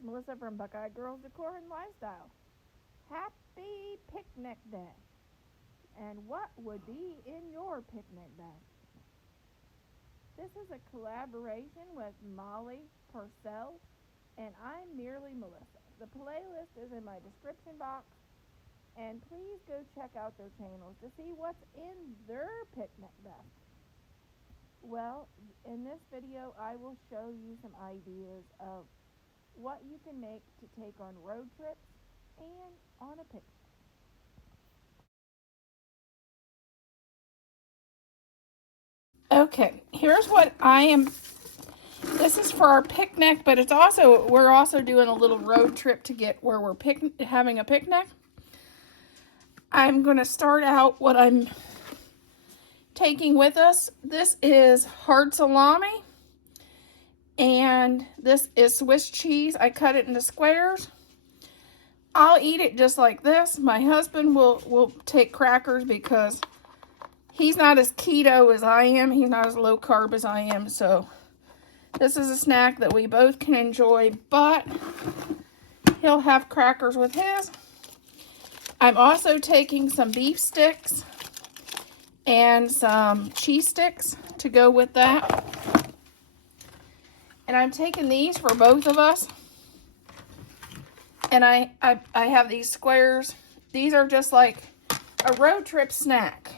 it's Melissa from Buckeye Girls Decor and Lifestyle. Happy Picnic Day! And what would be in your picnic bag? This is a collaboration with Molly Purcell, and I'm merely Melissa. The playlist is in my description box, and please go check out their channels to see what's in their picnic bag. Well, in this video, I will show you some ideas of what you can make to take on road trips and on a picnic. Okay, here's what I am. This is for our picnic, but we're also doing a little road trip to get where we're having a picnic. I'm going to start out what I'm taking with us. This is hard salami, and this is Swiss cheese. I cut it into squares. I'll eat it just like this. My husband will take crackers because he's not as keto as I am. He's not as low carb as I am. So this is a snack that we both can enjoy, but he'll have crackers with his. I'm also taking some beef sticks and some cheese sticks to go with that. And I'm taking these for both of us. And I have these squares. These are just like a road trip snack.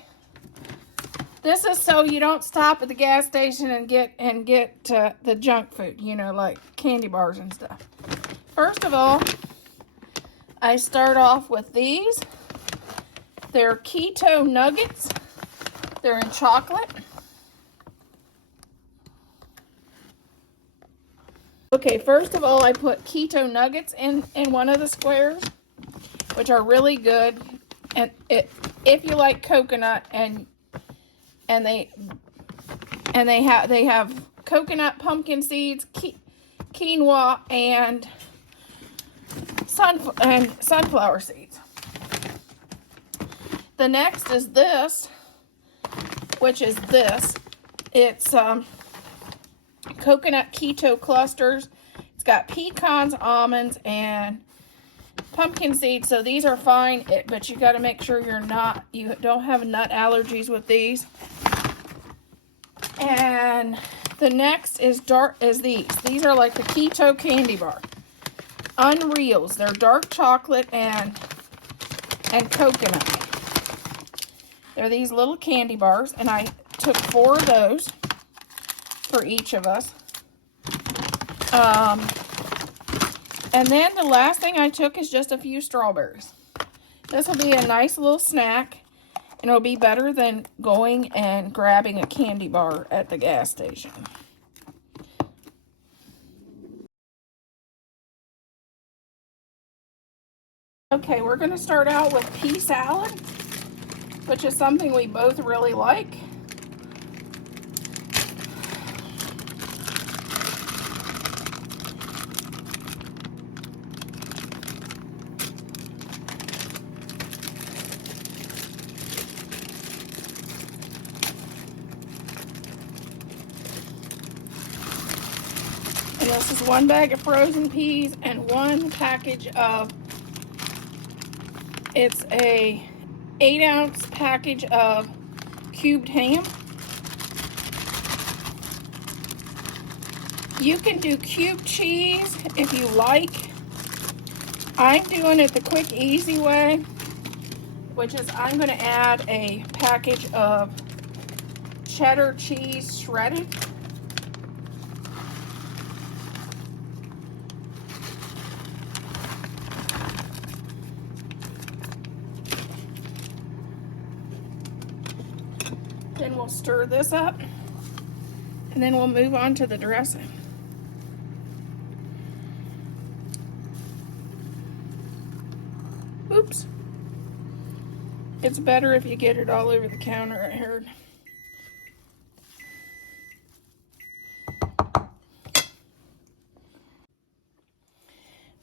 This is so you don't stop at the gas station and get the junk food, you know, like candy bars and stuff. First of all, I start off with these. They're keto nuggets. They're in chocolate. Okay, first of all, I put keto nuggets in one of the squares, which are really good. And if you like coconut and they have coconut, pumpkin seeds, quinoa, and sunflower seeds. The next is this, which is this. It's coconut keto clusters. It's got pecans, almonds, and pumpkin seeds. So these are fine, but you got to make sure you don't have nut allergies with these. And the next is these. These are like the keto candy bar. Unreals. They're dark chocolate and coconut. They're these little candy bars, and I took 4 of those for each of us. And then the last thing I took is just a few strawberries. This will be a nice little snack, and it'll be better than going and grabbing a candy bar at the gas station. Okay, we're going to start out with pea salad, which is something we both really like. And this is 1 bag of frozen peas and 1 package of, it's a 8-ounce package of cubed ham. You can do cubed cheese if you like. I'm doing it the quick, easy way, which is I'm going to add a package of cheddar cheese shredded. Then we'll stir this up, and then we'll move on to the dressing. Oops. It's better if you get it all over the counter, I heard.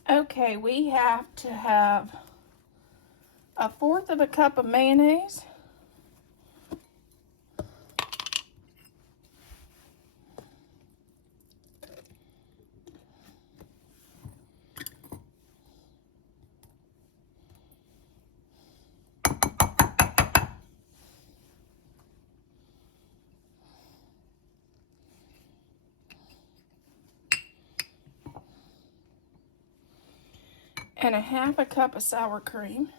Okay, we have to have 1/4 of a cup of mayonnaise. and a half a cup of sour cream.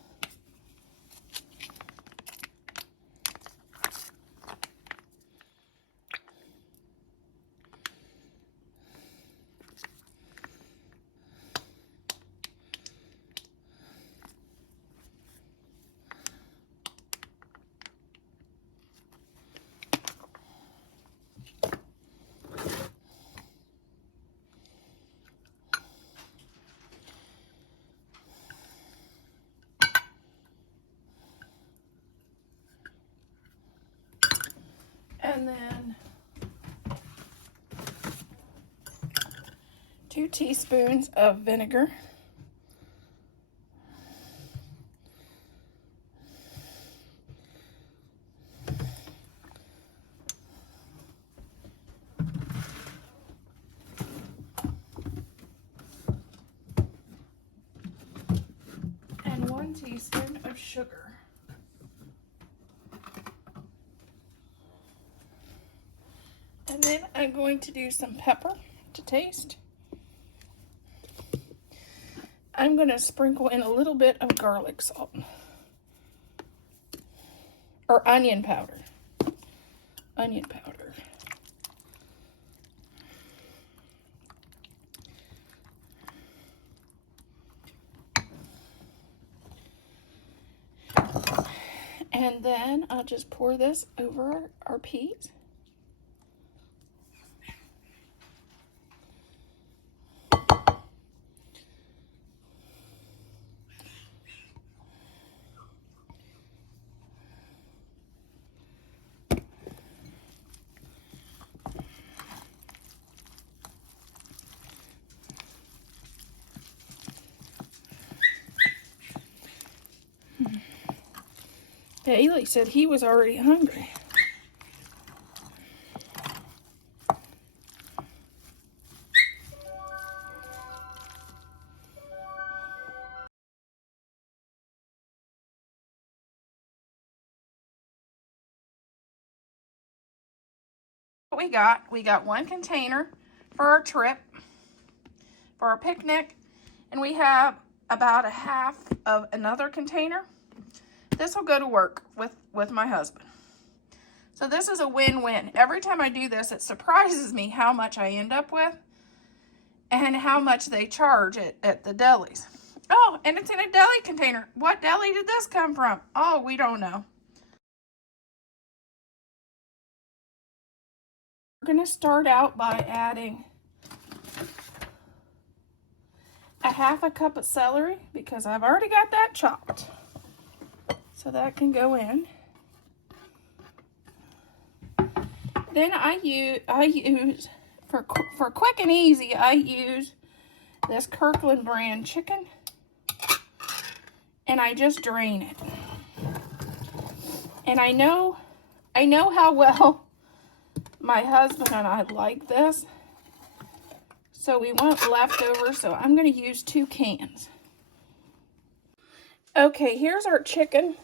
And then 2 teaspoons of vinegar. And 1 teaspoon of sugar. And then I'm going to do some pepper to taste. I'm going to sprinkle in a little bit of garlic salt. Or onion powder. Onion powder. And then I'll just pour this over our peas. Yeah, Eli said he was already hungry. We got 1 container for our trip, for our picnic, and we have about a half of another container. This will go to work with my husband. So this is a win-win. Every time I do this, it surprises me how much I end up with and how much they charge at the delis. Oh, and it's in a deli container. What deli did this come from? Oh, we don't know. We're going to start out by adding a half a cup of celery because I've already got that chopped. So that can go in. Then I use for quick and easy, I use this Kirkland brand chicken, and I just drain it. And I know how well my husband and I like this, so we want leftovers, so I'm going to use 2 cans. Okay, here's our chicken.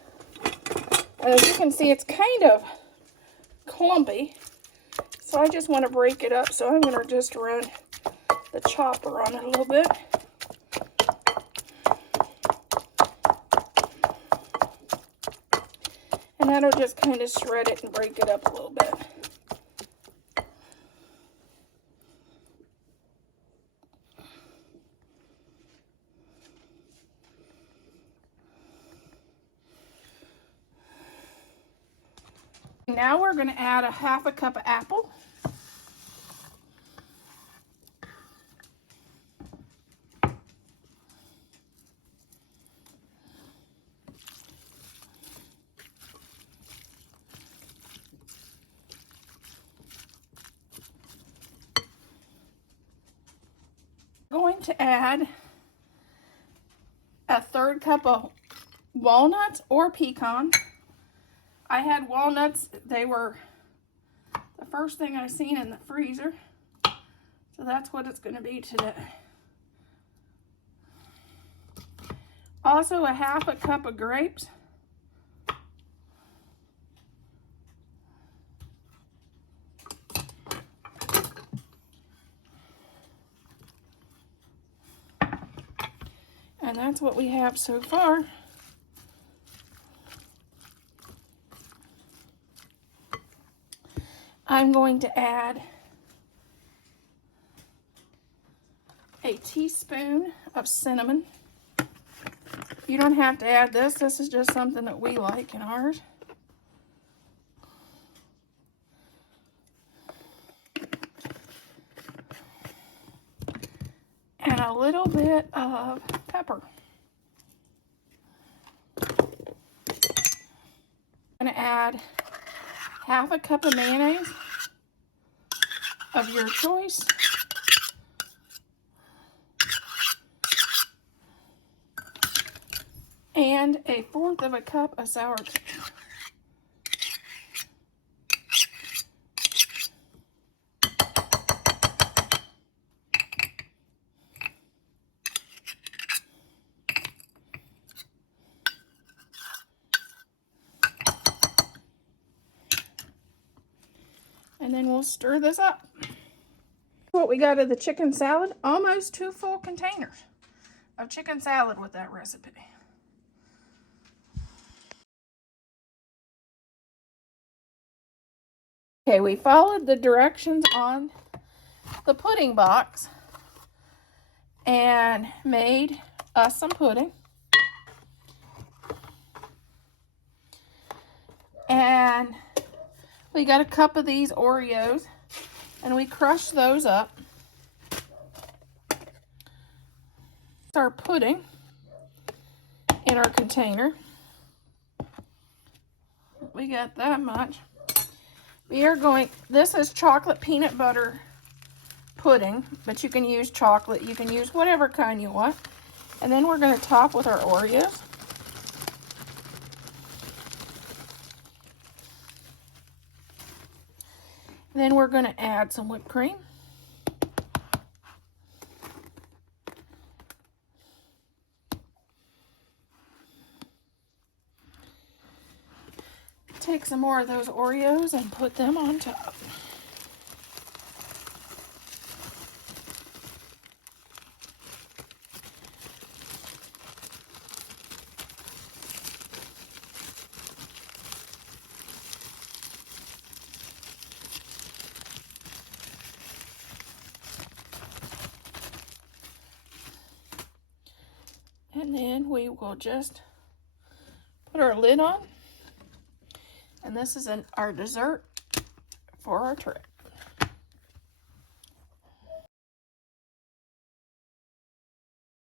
And as you can see, it's kind of clumpy, so I just want to break it up, so I'm going to just run the chopper on it a little bit. And that'll just kind of shred it and break it up a little bit. Now we're going to add a half a cup of apple. Going to add a 1/3 cup of walnuts or pecan. I had walnuts. They were the first thing I seen in the freezer. So that's what it's going to be today. Also a half a cup of grapes. And that's what we have so far. I'm going to add a teaspoon of cinnamon. You don't have to add this. This is just something that we like in ours. And a little bit of pepper. I'm going to add half a cup of mayonnaise of your choice. And 1/4 of a cup of sour cream. And then we'll stir this up. What we got of the chicken salad, almost 2 full containers of chicken salad with that recipe. Okay, we followed the directions on the pudding box and made us some pudding. And we got a cup of these Oreos and we crushed those up. Our pudding in our container. We got that much. We are going, this is chocolate peanut butter pudding, but you can use chocolate, you can use whatever kind you want. And then we're going to top with our Oreos. And then we're going to add some whipped cream. Take some more of those Oreos and put them on top. And then we will just put our lid on. And this is our dessert for our trip.